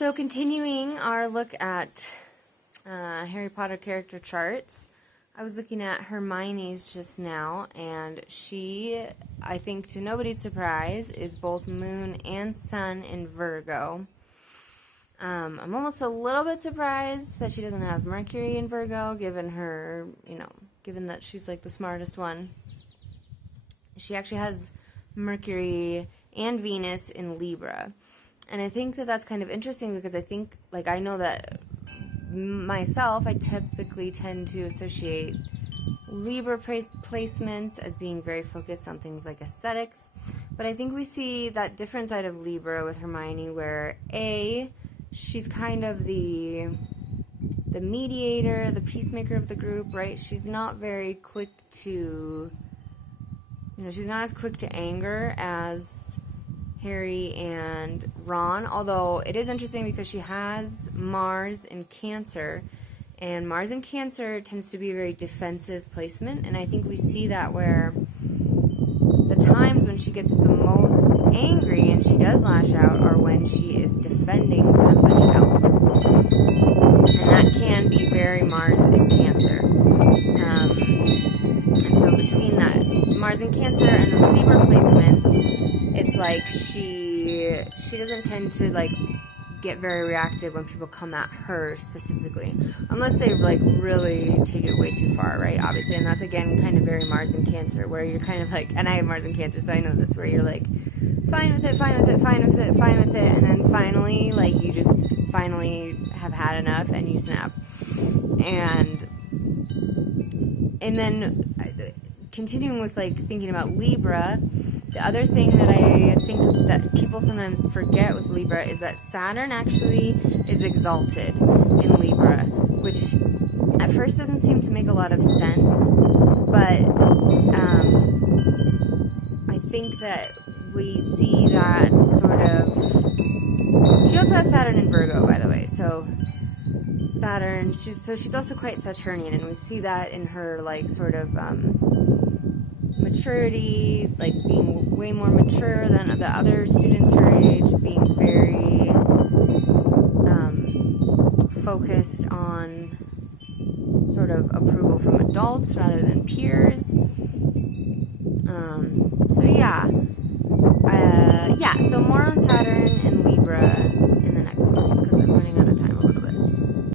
So continuing our look at Harry Potter character charts, I was looking at Hermione's just now, and she, I think to nobody's surprise, is both moon and sun in Virgo. I'm almost a little bit surprised that she doesn't have Mercury in Virgo, given her, given that she's like the smartest one. She actually has Mercury and Venus in Libra. And I think that that's kind of interesting because I think, I know that myself, I typically tend to associate Libra placements as being very focused on things like aesthetics. But I think we see that different side of Libra with Hermione where, she's kind of the mediator, the peacemaker of the group, right? She's not very quick to, she's not as quick to anger as Harry and Ron, although it is interesting because she has Mars in Cancer, and Mars in Cancer tends to be a very defensive placement, and I think we see that where the times when she gets the most angry and she does lash out are when she is defending somebody else, and that can be very Mars in Cancer. And so between that Mars in Cancer and those Libra placements, it's like she doesn't tend to get very reactive when people come at her specifically, unless they really take it way too far, right? Obviously, and that's again kind of very Mars in Cancer, where you're kind of and I have Mars in Cancer, so I know this, where you're fine with it, fine with it, fine with it, fine with it, and then finally, you just finally have had enough and you snap, and then continuing with thinking about Libra. The other thing that I think that people sometimes forget with Libra is that Saturn actually is exalted in Libra, which at first doesn't seem to make a lot of sense, but I think that we see that sort of. She also has Saturn in Virgo, by the way, so Saturn, she's also quite Saturnian, and we see that in her sort of maturity, being way more mature than the other students her age, being very focused on sort of approval from adults rather than peers. So more on Saturn and Libra